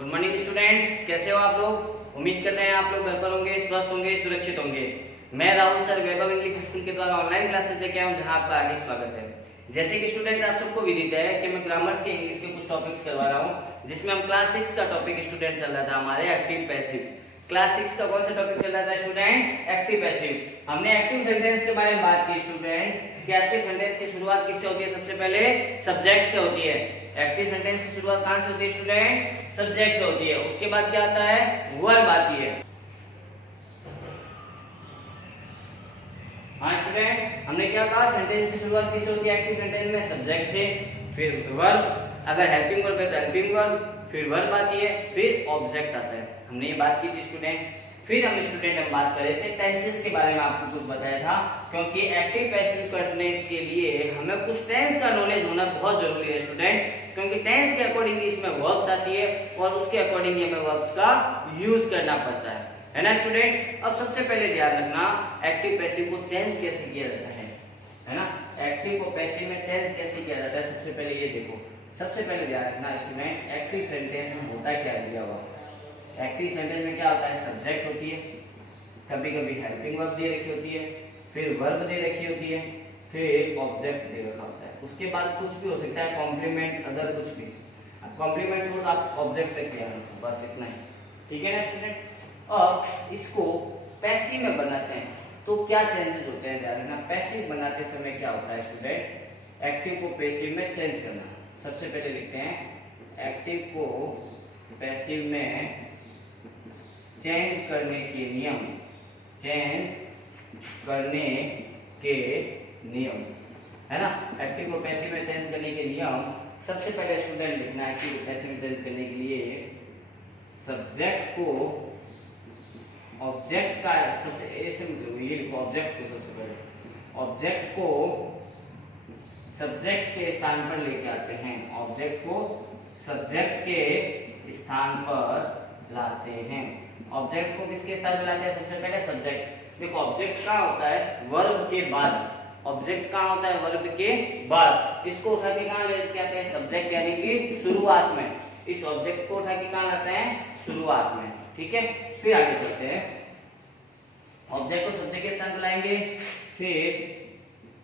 Good morning students, कैसे हो आप लोग। उम्मीद करते हैं आप लोग घर पर होंगे, स्वस्थ होंगे, सुरक्षित होंगे। मैं राहुल सर वैभव इंग्लिश स्कूल के द्वारा ऑनलाइन क्लासेस लेके आया हूं, जहां आपका हार्दिक स्वागत है। जैसे कि स्टूडेंट आप सबको विदित है कि मैं ग्रामर्स के इंग्लिश के कुछ टॉपिक्स करवा रहा हूं, जिसमें हम क्लास 6 का टॉपिक स्टूडेंट चल रहा था हमारे एक्टिव पैसिव। क्लास 6 का कौन सा टॉपिक चल रहा था स्टूडेंट? Active passive. हमने एक्टिव सेंटेंस के बारे में बात की स्टूडेंट कि एक्टिव सेंटेंस की शुरुआत किससे होती है? सबसे पहले सब्जेक्ट से होती है। एक्टिव सेंटेंस की शुरुआत कहां से होती है स्टूडेंट? सब्जेक्ट से होती है। उसके बाद क्या आता है? वर्ब आती है। हाँ स्टूडेंट, हमने क्या कहा? सेंटेंस की शुरुआत किससे होती है एक्टिव सेंटेंस में? सब्जेक्ट से, फिर वर्ब, अगर हेल्पिंग वर्ब है तो हेल्पिंग वर्ब, फिर वर्ब आती है, फिर ऑब्जेक्ट आता है। हमने ये बात की थी स्टूडेंट। फिर हम बात कर रहे थे टेंसेस के बारे में, आपको कुछ बताया था, क्योंकि एक्टिव पैसिव करने के लिए हमें कुछ टेंस का नॉलेज होना बहुत जरूरी है स्टूडेंट, क्योंकि टेंस के अकॉर्डिंग इसमें वर्ब्स आती है और उसके अकॉर्डिंग हमें वर्ब्स का यूज करना पड़ता है ना स्टूडेंट। अब सबसे पहले ध्यान रखना, एक्टिव पैसिव को चेंज कैसे किया जाता है ना। एक्टिव को पैसिव में चेंज कैसे किया जाता है, सबसे पहले ये देखो। सबसे पहले ध्यान रखना स्टूडेंट, एक्टिव सेंटेंस में होता क्या दिया हुआ। एक्टिव सेंटेंस में क्या होता है? सब्जेक्ट होती है, कभी कभी हेल्पिंग वर्ब दे रखी होती है, फिर वर्ब दे रखी होती है, फिर ऑब्जेक्ट दे रखा होता है। उसके बाद कुछ भी हो सकता है, कॉम्प्लीमेंट, अदर कुछ भी। कॉम्प्लीमेंट छोड़ आप ऑब्जेक्ट तक ध्यान रखो, बस इतना ही, ठीक है ना स्टूडेंट। अब इसको पैसिव में बनाते हैं तो क्या चेंजेस होते हैं, ध्यान रखना। पैसिव बनाते समय क्या होता है स्टूडेंट? एक्टिव को पैसिव में चेंज करना। सबसे पहले लिखते हैं एक्टिव को पैसिव में चेंज करने के नियम, चेंज करने के नियम, है ना। एक्टिव को पैसिव में चेंज करने के नियम, सबसे पहले स्टूडेंट लिखना है एक्टिव को पैसिव में चेंज करने के लिए सब्जेक्ट को ऑब्जेक्ट का, सबसे ऐसे ये लिखो ऑब्जेक्ट को, सबसे पहले ऑब्जेक्ट को सब्जेक्ट के स्थान पर लेके आते हैं। ऑब्जेक्ट को सब्जेक्ट के स्थान पर लाते हैं। ऑब्जेक्ट को किसके स्थान पर लाते हैं? सबसे पहले सब्जेक्ट। देखो ऑब्जेक्ट कहाँ होता है? वर्ब के बाद। ऑब्जेक्ट कहाँ होता है? वर्ब के बाद। इसको उठा के कहाँ लेके आते हैं? सब्जेक्ट यानी कि शुरुआत में। इस ऑब्जेक्ट को उठा के कहाँ लाते हैं? शुरुआत में, ठीक है। फिर आगे चलते हैं, ऑब्जेक्ट को सब्जेक्ट के स्थान पर लाएंगे, फिर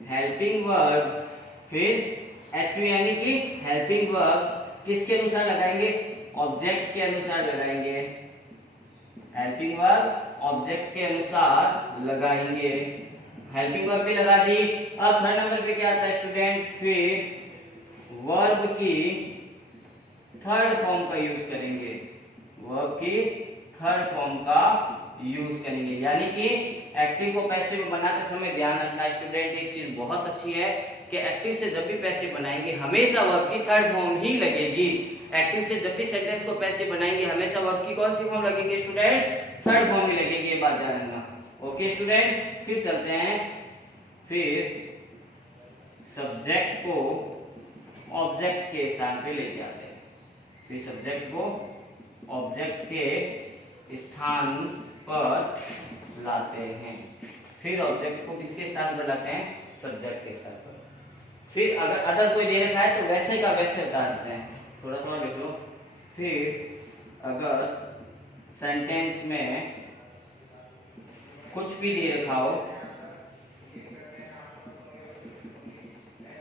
हेल्पिंग वर्ब, फिर एचयू यानी कि हेल्पिंग वर्ब किसके अनुसार लगाएंगे? ऑब्जेक्ट के अनुसार लगाएंगे। हेल्पिंग वर्ब ऑब्जेक्ट के अनुसार लगाएंगे। हेल्पिंग वर्ब भी लगा दी। अब थर्ड नंबर पे क्या आता है स्टूडेंट? फिर वर्ब की थर्ड फॉर्म का यूज करेंगे। वर्ब की थर्ड फॉर्म का यूज करेंगे, यानी कि एक्टिव को पैसिव बनाते समय ध्यान रखना स्टूडेंट, एक चीज बहुत अच्छी है कि एक्टिव से जब भी पैसिव बनाएंगे हमेशा वर्ब की थर्ड फॉर्म ही लगेगी। एक्टिव से जब भी सेंटेंस को पैसिव बनाएंगे हमेशा वर्ब की कौन सी फॉर्म लगेगी स्टूडेंट्स? थर्ड फॉर्म ही लगेगी, ये बात ध्यान रखना। ओके स्टूडेंट, फिर चलते हैं, फिर सब्जेक्ट को ऑब्जेक्ट के स्थान पे लेके आते हैं। फिर सब्जेक्ट को ऑब्जेक्ट के स्थान पर लाते हैं। फिर ऑब्जेक्ट को किसके स्थान पर लाते हैं? सब्जेक्ट के स्थान पर। फिर अगर अदर कोई दे रखा है तो वैसे का वैसे उतार देते हैं। थोड़ा सा लिख लो। फिर अगर सेंटेंस में कुछ भी दे रखा हो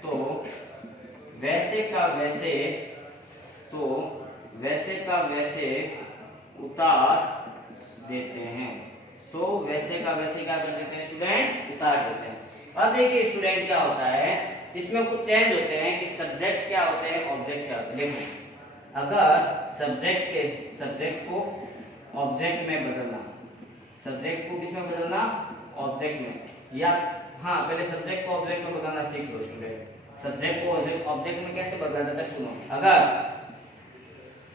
तो वैसे का वैसे, तो वैसे का वैसे उतार देते हैं। तो वैसे का वैसे क्या कर देते हैं स्टूडेंट्स? उतार देते हैं। अब देखिए स्टूडेंट क्या होता है, इसमें कुछ चेंज होते हैं कि सब्जेक्ट क्या होते हैं, ऑब्जेक्ट क्या होते हैं। देखो अगर सब्जेक्ट को ऑब्जेक्ट में बदलना, सब्जेक्ट को किसमें बदलना? ऑब्जेक्ट में। या हाँ, पहले सब्जेक्ट को ऑब्जेक्ट में बदलना सीख लो स्टूडेंट। सब्जेक्ट को ऑब्जेक्ट में कैसे बदला जाता है सुनो। अगर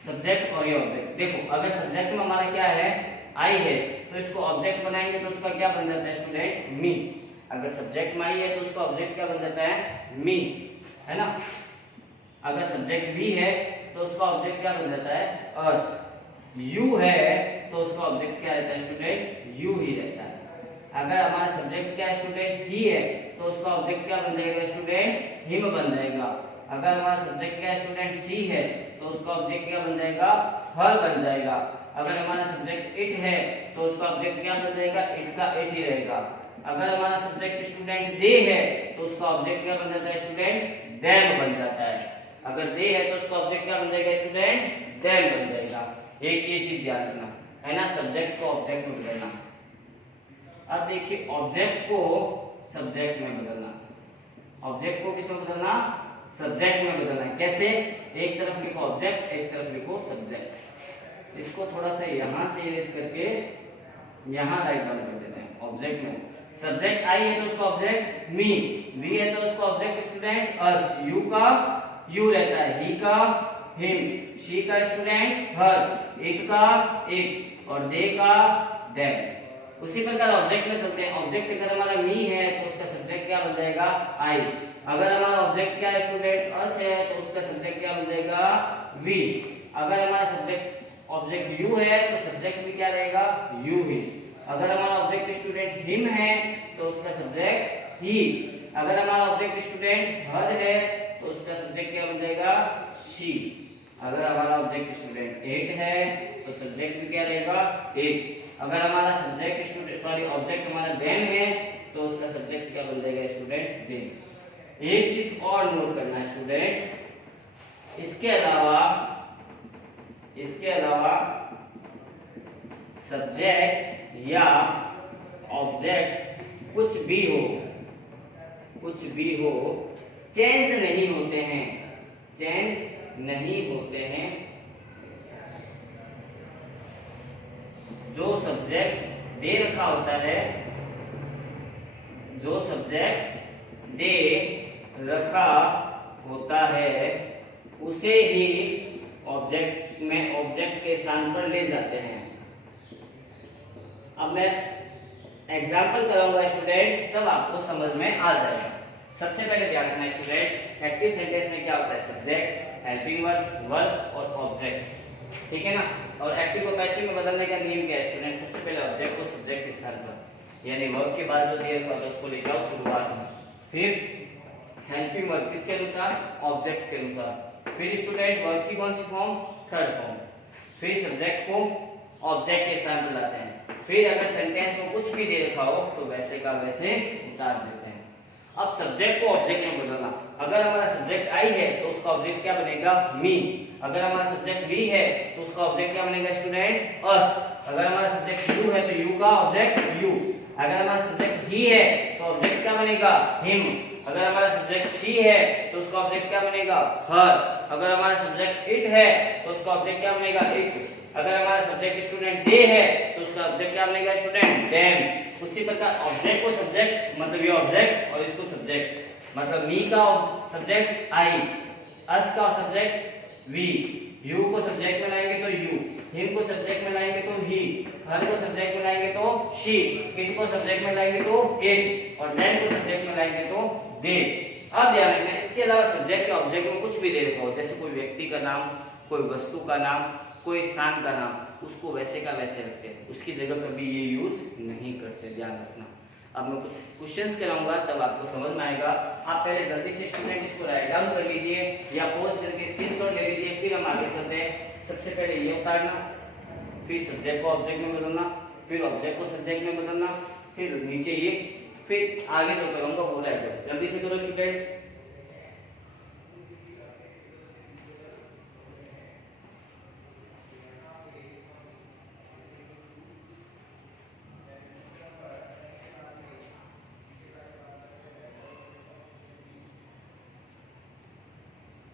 सब्जेक्ट और ये ऑब्जेक्ट, देखो अगर सब्जेक्ट में हमारा क्या है? आई है, तो इसको ऑब्जेक्ट बनाएंगे तो उसका क्या बन जाता है स्टूडेंट? मी। अगर सब्जेक्ट में आई है तो उसका ऑब्जेक्ट क्या बन जाता है? मी, है ना। अगर सब्जेक्ट भी है तो उसका ऑब्जेक्ट क्या बन जाता है? अस। यू है तो उसका ऑब्जेक्ट क्या रहता है स्टूडेंट? यू ही रहता है। अगर हमारा सब्जेक्ट क्या है स्टूडेंट? ही है, तो उसका ऑब्जेक्ट क्या बन जाएगा स्टूडेंट? हिम बन जाएगा। अगर हमारा सब्जेक्ट क्या है स्टूडेंट? सी है, तो उसका ऑब्जेक्ट क्या बन जाएगा, हर बन जाएगा। अगर हमारा सब्जेक्ट इट है तो उसका ऑब्जेक्ट क्या बन जाएगा, इट का इट ही रहेगा। अगर हमारा सब्जेक्ट स्टूडेंट दे है तो उसका ऑब्जेक्ट क्या बन जाता है, स्टूडेंट देम बन जाता है। अगर दे है तो उसका ऑब्जेक्ट क्या बन जाएगा, स्टूडेंट देम बन जाएगा। एक ये चीज ध्यान रखना है ना, सब्जेक्ट को ऑब्जेक्ट में बदलना। अब देखिए ऑब्जेक्ट को सब्जेक्ट में बदलना, ऑब्जेक्ट को किसमें बदलना, सब्जेक्ट में बदलना। कैसे, एक तरफ लिखो ऑब्जेक्ट, एक तरफ लिखो सब्जेक्ट। इसको थोड़ा सा यहां से इरेज करके यहां राइट डाउन कर देते हैं। ऑब्जेक्ट में सब्जेक्ट आई है तो उसका ऑब्जेक्ट मी, वी है तो उसका ऑब्जेक्ट स्टूडेंट अस, यू का यू रहता है, ही का हिम, शी का स्टूडेंट हर, इट का इट और दे का देम। उसी प्रकार ऑब्जेक्ट में चलते हैं। ऑब्जेक्ट अगर हमारा मी है तो उसका सब्जेक्ट क्या बन जाएगा, आई। अगर हमारा ऑब्जेक्ट क्या है, स्टूडेंट अस है तो उसका सब्जेक्ट क्या बन जाएगा, वी। अगर हमारा सब्जेक्ट ऑब्जेक्ट यू है तो सब्जेक्ट भी क्या रहेगा, यू ही। अगर हमारा ऑब्जेक्ट स्टूडेंट हिम है तो उसका सब्जेक्ट ही। अगर हमारा ऑब्जेक्ट स्टूडेंट हर है तो उसका सब्जेक्ट क्या बन जाएगा, शी। अगर हमारा ऑब्जेक्ट स्टूडेंट इट है तो सब्जेक्ट भी क्या रहेगा, इट। अगर हमारा सब्जेक्ट स्टूडेंट ऑब्जेक्ट हमारा देम है तो उसका सब्जेक्ट क्या बन जाएगा, स्टूडेंट देम। एक चीज और नोट करना है स्टूडेंट, इसके अलावा सब्जेक्ट या ऑब्जेक्ट कुछ भी हो चेंज नहीं होते हैं, चेंज नहीं होते हैं। जो सब्जेक्ट दे रखा होता है, जो सब्जेक्ट दे रखा होता है उसे ही ऑब्जेक्ट में ऑब्जेक्ट के स्थान पर ले जाते हैं। अब मैं एग्जाम्पल कराऊंगा स्टूडेंट, तब आपको समझ में आ जाएगा। सबसे पहले ध्यान रखना स्टूडेंट, एक्टिव सेंटेंस में क्या होता है, सब्जेक्ट, हेल्पिंग वर्ब, वर्ब और ऑब्जेक्ट, ठीक है ना। और एक्टिव को पैसिव में बदलने का नियम क्या है स्टूडेंट, सबसे पहले ऑब्जेक्ट को सब्जेक्ट के स्थान पर, यानी वर्ब के बाद जो दिया हुआ है उसको ले जाओ शुरुआत में। फिर हेल्पिंग वर्ब किसके अनुसार, ऑब्जेक्ट के अनुसार। फिर स्टूडेंट वर्ब की कौन सी फॉर्म, थर्ड फॉर्म। फिर सब्जेक्ट को ऑब्जेक्ट के स्थान पर लाते हैं। फिर अगर सेंटेंस में कुछ भी दे रखा हो तो वैसे का वैसे उतार देते हैं। अब सब्जेक्ट को ऑब्जेक्ट में बदलना, अगर हमारा सब्जेक्ट आई है तो उसका ऑब्जेक्ट क्या बनेगा, मी। अगर हमारा सब्जेक्ट वी है तो उसका ऑब्जेक्ट क्या बनेगा, स्टूडेंट अस। अगर हमारा सब्जेक्ट यू है तो यू का ऑब्जेक्ट यू। अगर हमारा सब्जेक्ट ही है तो ऑब्जेक्ट क्या बनेगा, हिम। अगर हमारा सब्जेक्ट शी है तो उसका ऑब्जेक्ट क्या बनेगा, हर। अगर हमारा सब्जेक्ट इट है तो उसका ऑब्जेक्ट क्या बनेगा, इट। अगर हमारा सब्जेक्ट स्टूडेंट दे है तो उसका ऑब्जेक्ट क्या बनेगा, स्टूडेंट देम। उसी प्रकार ऑब्जेक्ट को सब्जेक्ट मतलब ये ऑब्जेक्ट और इसको सब्जेक्ट मतलब मी का सब्जेक्ट आई, अस का सब्जेक्ट वी, यू को सब्जेक्ट में लाएंगे तो यू, हिम को सब्जेक्ट में लाएंगे तो ही, हर को सब्जेक्ट में लाएंगे तो शी, इट को सब्जेक्ट में लाएंगे तो इट और देम को सब्जेक्ट में लाएंगे तो दे। अब ध्यान रखना इसके अलावा सब्जेक्ट के ऑब्जेक्ट में कुछ भी दे रखा हो, जैसे कोई व्यक्ति का नाम, कोई वस्तु का नाम, कोई स्थान का नाम, उसको वैसे का वैसे रखते हैं, उसकी जगह कभी ये यूज नहीं करते, ध्यान रखना। अब मैं कुछ क्वेश्चंस कराऊंगा तब आपको समझ में आएगा। आप पहले जल्दी से स्टूडेंट इसको राइट डाउन कर लीजिए या पॉज करके स्क्रीनशॉट ले लीजिए, फिर हम आगे चलते हैं। सबसे पहले ये उतारना, फिर सब्जेक्ट को ऑब्जेक्ट में बदलना, फिर ऑब्जेक्ट को सब्जेक्ट में बदलना, फिर नीचे ये, फिर आगे जो करूंगा वो राइट डाउन। जल्दी से करो स्टूडेंट।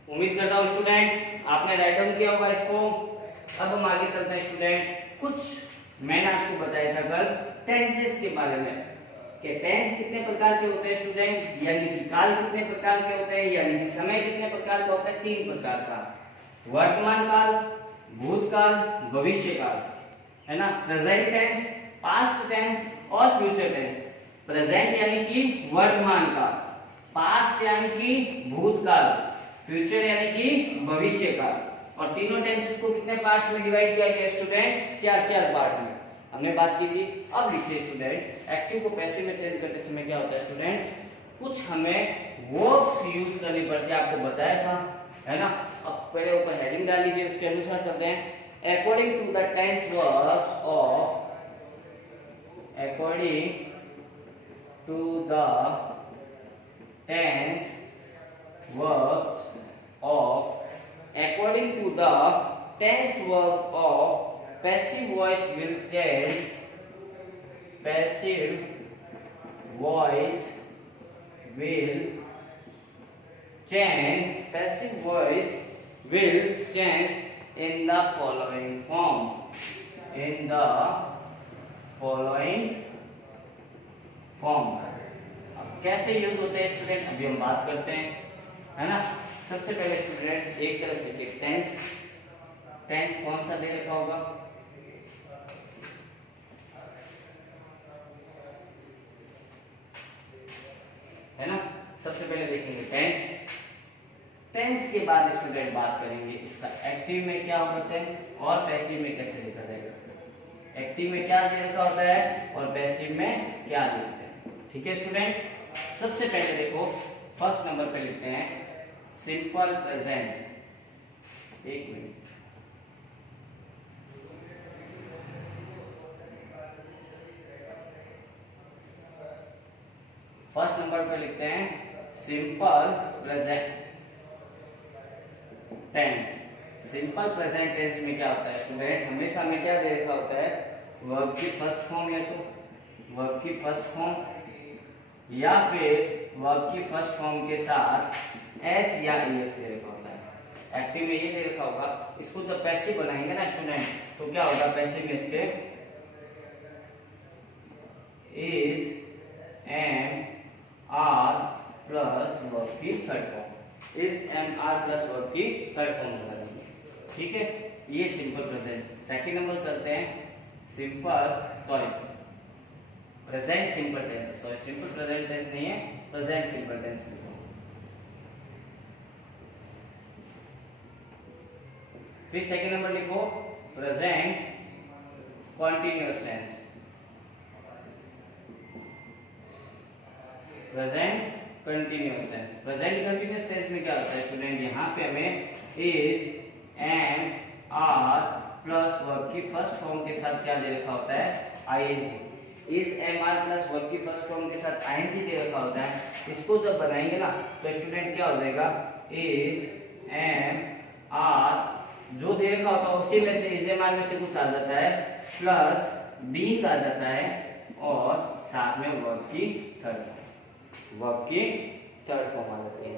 उम्मीद करता हूँ स्टूडेंट आपने राइट डाउन किया होगा इसको। अब हम आगे चलते हैं स्टूडेंट। कुछ मैंने आपको बताया था कल टेंसेस के बारे में कि टेंस कितने प्रकार के होते हैं स्टूडेंट, यानी कि काल कितने प्रकार के होते हैं, यानी कि समय कितने प्रकार का होता है, 3 प्रकार का, वर्तमान काल, भूतकाल, भविष्य काल, है ना। प्रेजेंट टेंस, पास्ट टेंस और फ्यूचर टेंस। प्रेजेंट यानी कि वर्तमान काल, पास्ट यानी कि भूतकाल, फ्यूचर यानी कि भविष्य काल। और तीनों टेंसेस को कितने पार्ट्स में डिवाइड किया गया स्टूडेंट, 4 पार्ट में हमने बात की थी। अब लिखिए स्टूडेंट, एक्टिव को पैसिव में चेंज करते समय क्या होता है स्टूडेंट्स, कुछ हमें वर्ब्स यूज करनी पड़ती है, आपको बताया था है ना। अब पहले ऊपर हेडिंग डाल लीजिए, उसके अनुसार चलते हैं। According to the tense verbs of, according to the tense verbs of, according to the tense verbs of, passive voice will change, passive voice will change, passive voice will change in the following form, in the following form। अब कैसे use होते हैं student, अभी हम बात करते हैं, है ना। सबसे पहले स्टूडेंट एक तरफ देखिए टेंस, टेंस कौन सा दे रखा होगा, है ना। सबसे पहले देखेंगे टेंस, टेंस के बाद स्टूडेंट बात करेंगे इसका एक्टिव में क्या होगा चेंज, और पैसिव में कैसे देखा जाएगा। एक्टिव में क्या दे रखा होता है और पैसिव में क्या देखते हैं, ठीक है स्टूडेंट। सबसे पहले देखो फर्स्ट नंबर पे लिखते हैं सिंपल प्रेजेंट। एक मिनट, फर्स्ट नंबर पे लिखते हैं simple present tense. Simple present tense में क्या होता है स्टूडेंट, हमेशा में क्या दे रखा होता है, वर्ब की फर्स्ट फॉर्म, या तो वर्ब की फर्स्ट फॉर्म या फिर वर्ब की फर्स्ट फॉर्म के साथ एस या एस दे रखा होता है। एक्टिव में ये दे रखा होगा। इसको जब पैसिव बनाएंगे ना स्टूडेंट, तो क्या होगा पैसिव में इसके is am are plus verb की third form, is am are plus verb की थर्ड फॉर्म लगा देंगे, ठीक है। ये सिंपल प्रेजेंट। सेकंड नंबर करते हैं present simple tense, sorry simple present tense नहीं है, प्रेजेंट सिंपल टेंस लिखो। फिर सेकंड नंबर लिखो present continuous tense, present continuous tense. Present continuous tense में क्या होता है स्टूडेंट, यहाँ पे हमें is am are plus verb की फर्स्ट फॉर्म के साथ क्या दे रखा होता है, ING. Is am are plus verb की फर्स्ट फॉर्म के साथ आईएनजी दे रखा होता है। इसको जब बनाएंगे ना तो स्टूडेंट क्या हो जाएगा, इज एम आर जो दे रखा होता है उसी में से इज एम आर में से कुछ आ जाता है, प्लस बीइंग आ जाता है, और साथ में वर्ब की थर्ड फॉर्म, वर्ब की थर्ड फॉर्म आ जाती है।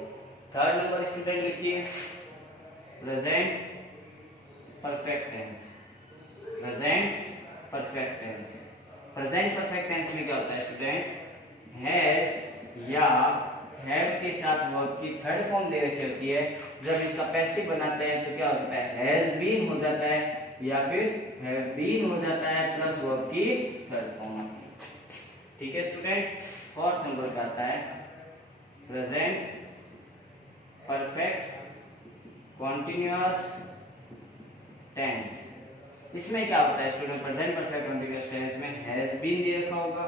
थर्ड नंबर स्टूडेंट लिखिए present perfect tense, present perfect tense. Present perfect tense में क्या होता है स्टूडेंट, हैज या हैव के साथ वर्ब की थर्ड फॉर्म दे रखी होती है। जब इसका पैसिव बनाते हैं तो क्या हो जाता है, हैज बीन हो जाता है या फिर हैव बीन हो जाता है प्लस वर्ब की थर्ड फॉर्म आती है, ठीक है स्टूडेंट। फोर्थ नंबर पे आता है प्रेजेंट परफेक्ट कॉन्टिन्यूअस टेंस। इसमें क्या होता है student, present perfect continuous tense में हैज बीन दे रखा होगा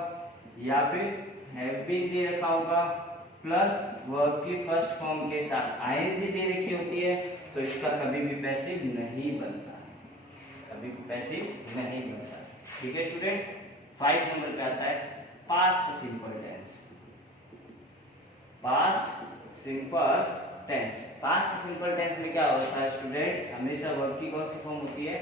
या फिर हैव बीन दे रखा होगा, प्लस वर्ब की फर्स्ट फॉर्म के साथ आईएनजी दे रखी होती है, तो इसका कभी भी पैसिव नहीं बनता है, कभी भी पैसिव नहीं बनता है, ठीक है स्टूडेंट। 5 नंबर पे आता है past simple tense, past simple tense. Past simple tense में क्या होता है स्टूडेंट्स, हमेशा वर्ब की कौन सी फॉर्म होती है,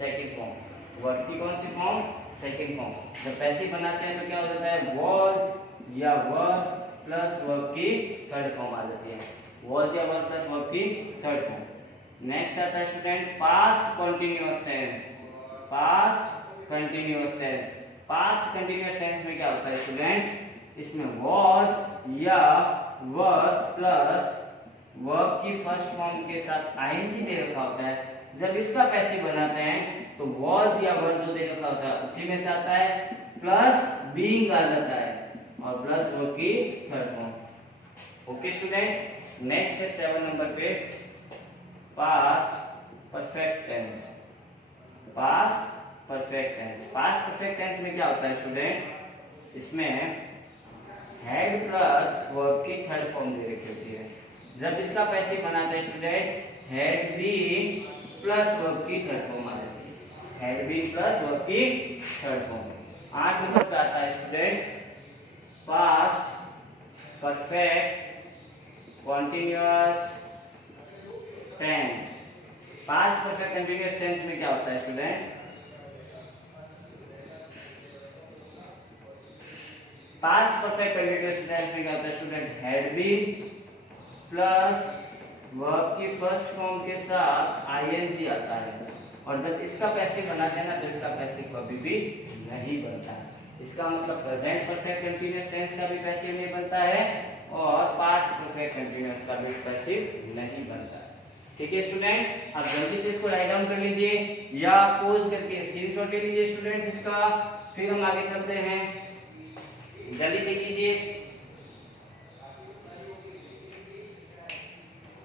सेकंड फॉर्म। वर्ब की कौन सी फॉर्म, सेकंड फॉर्म। जब पैसिव बनाते हैं तो क्या हो जाता है, वाज या वर प्लस वर्ब की थर्ड फॉर्म आ जाती है, वाज या वर प्लस वर्ब की थर्ड फॉर्म। नेक्स्ट आता है student past continuous tense, past continuous tense. Past continuous tense में क्या होता है स्टूडेंट, इसमें वाज या वर प्लस वर्ब की फर्स्ट फॉर्म के साथ आईएनजी दे रखा होता है। जब इसका पैसिव बनाते हैं तो वाज या वर जो दे रखा होता है उसी में से आता है, प्लस बीइंग आ जाता है और प्लस वर्ब की third form. Okay student. Next है 7 नंबर पे past perfect tense, past perfect tense. Past perfect tense में क्या होता है स्टूडेंट, इसमें हैड प्लस वर्ब की थर्ड फॉर्म दे रखी होती है, जब इसका पैसिव बनाते हैं student had been plus verb की थर्ड फॉर्म आ जाती है, हैड बीन प्लस वर्ब की थर्ड फॉर्म। 8 नंबर पे आता है student past perfect continuous tense. Past perfect continuous tense में क्या होता है student? Past perfect continuous tense में क्या होता है student? Had been plus verb की फर्स्ट फॉर्म के साथ आईएनजी आता है, और जब इसका पैसिव बनाते हैं ना तो इसका पैसिव कभी भी नहीं बनता है। इसका मतलब प्रेजेंट परफेक्ट कंटीन्यूअस टेंस का भी पैसिव नहीं बनता है और पास्ट परफेक्ट कंटीन्यूअस का भी पैसिव नहीं बनता है। ठीक है स्टूडेंट, अब जल्दी से इसको राइट डाउन कर लीजिए या पोज करके स्क्रीनशॉट ले लीजिए स्टूडेंट्स इसका, फिर हम आगे चलते हैं। जल्दी से कीजिए।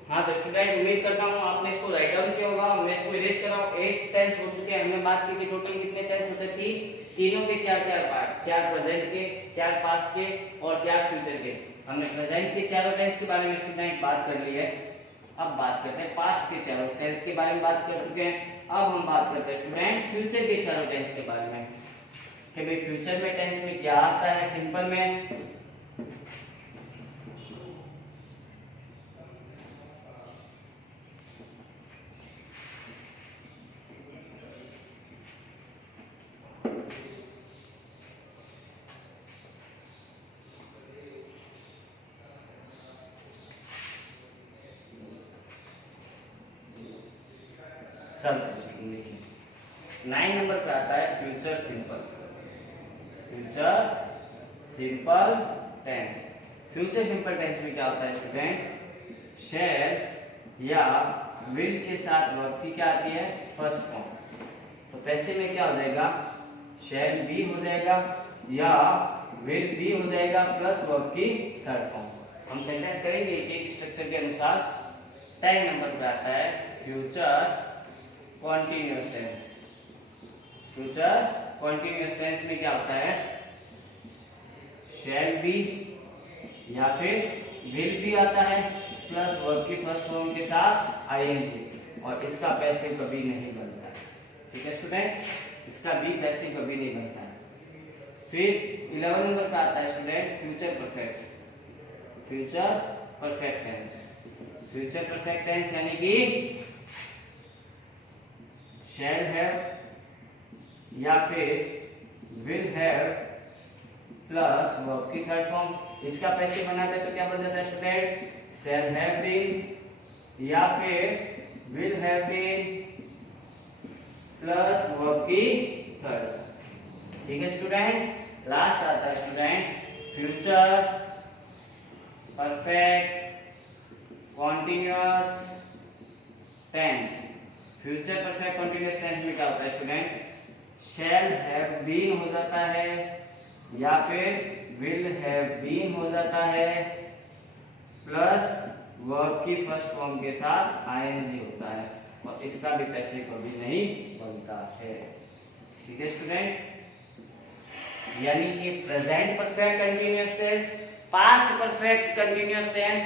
हाँ तो स्टूडेंट उम्मीद करता हूँ आपने इसको राइट डाउन किया होगा। मैं इसको इरेज कर रहा हूँ। 8 टेंस हो चुके हैं। हमने बात की कि टोटल कितने टेंस होते थे? तीनों के 4-4 पार्ट, 4 प्रेजेंट के, 4 पास्ट के और 4 फ्यूचर के। हमने प्रेजेंट के चारों टेंस के बारे में स्टूडेंट बात कर ली है। अब बात करते हैं पास्ट के चारों टेंस के बारे में बात कर चुके हैं। अब हम बात करते हैं स्टूडेंट फ्यूचर के चारों टेंस के बारे में कि भाई फ्यूचर में टेंस में क्या आता है। सिंपल में चलो 9 नंबर पे आता है future simple. Future simple tense. Future simple tense में क्या होता है स्टूडेंट? शैल या विल के साथ वर्ब की क्या आती है? First form. तो पैसे में क्या हो जाएगा? शैल बी हो जाएगा या विल बी हो जाएगा प्लस वर्ब की थर्ड फॉर्म। हम सेंटेंस करेंगे एक स्ट्रक्चर के अनुसार। 10 नंबर पे आता है future continuous tense. Future continuous tense में क्या होता है? शैल बी या फिर विल बी आता है प्लस वर्ब की फर्स्ट फॉर्म के साथ आईएनजी, और इसका पैसिव कभी नहीं बनता है। ठीक है स्टूडेंट, इसका भी पैसिव कभी नहीं बनता है। फिर 11 नंबर पे आता है student future perfect. Future perfect tense. Future perfect tense यानी कि शैल हैव या फिर विल हैव प्लस वर्ब की थर्ड फॉर्म। इसका पैसिव बनाते हैं तो क्या बन जाता है स्टूडेंट? शैल हैव बीन या फिर will have been plus verb की थर्ड। ठीक है स्टूडेंट, लास्ट आता है student future perfect continuous tense. Future perfect continuous tense में क्या होता है स्टूडेंट? शैल हैव बीन हो जाता है या फिर विल हैव बीन हो जाता है प्लस वर्ब की फर्स्ट फॉर्म के साथ आईएनजी होता है, और इसका भी पैसिव कभी नहीं बनता है। ठीक है स्टूडेंट, यानी कि present perfect continuous tense, past perfect continuous tense,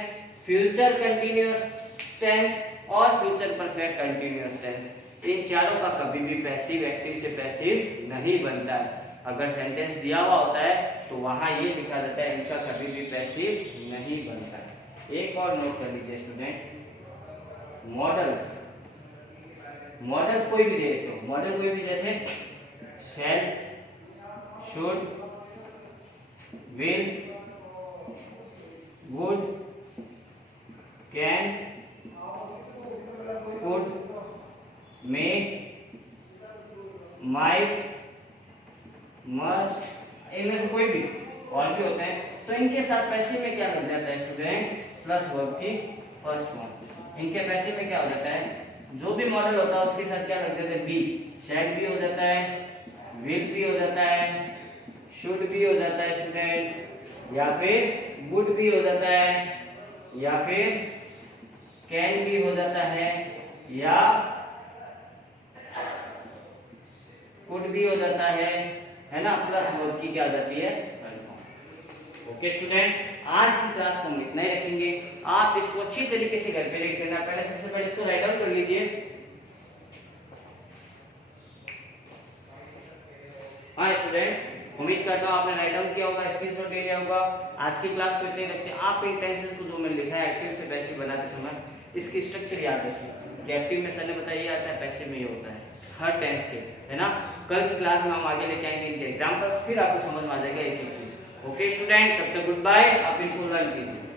future continuous tense और फ्यूचर परफेक्ट कंटीन्यूअस टेंस, इन चारों का कभी भी पैसिव एक्टिव से पैसिव नहीं बनता है। अगर सेंटेंस दिया हुआ होता है तो वहां ये लिखा जाता है इनका कभी भी पैसिव नहीं बनता है। एक और नोट कर लीजिए स्टूडेंट, मॉडल्स। मॉडल्स कोई भी दे तो मॉडल कोई भी, जैसे shall, should, will, would, can, could, may, might, must, इनमें से कोई भी और भी होते हैं तो इनके साथ पैसिव में क्या लग जाता है स्टूडेंट? प्लस वर्ब की फर्स्ट फॉर्म। इनके पैसिव में क्या हो जाता है? जो भी मॉडल होता है उसके साथ क्या लग जाता है? बी। शैल भी हो जाता है, विल भी हो जाता है, शुड भी हो जाता है स्टूडेंट, या फिर वुड भी हो जाता है, या फिर कैन भी हो जाता है, या कुड भी हो जाता है ना, प्लस वर्ब की क्या आ जाती है? Okay student. आज की क्लास को हम इतना ही रखेंगे। आप इसको अच्छी तरीके से घर पे रीड करना। पहले सबसे पहले इसको राइट डाउन कर लीजिए। हाँ स्टूडेंट, उम्मीद करता हूँ आपने राइट डाउन किया होगा, स्क्रीनशॉट ले लिया होगा। आज की क्लास को इतने रखते हैं। आप इन टेंसेस को जो मैंने लिखा है एक्टिव से पैसिव बनाते समय इसकी स्ट्रक्चर याद रखिए कि एक्टिव में सर ने बताया ये आता है, पैसिव में ये होता है हर टेंस के, है ना। कल की क्लास में हम आगे लेके आएंगे इनके एग्जांपल्स, फिर आपको समझ में आ जाएगा एक एक चीज। ओके स्टूडेंट, तब तक गुड बाय। आप इनको लर्न कीजिए।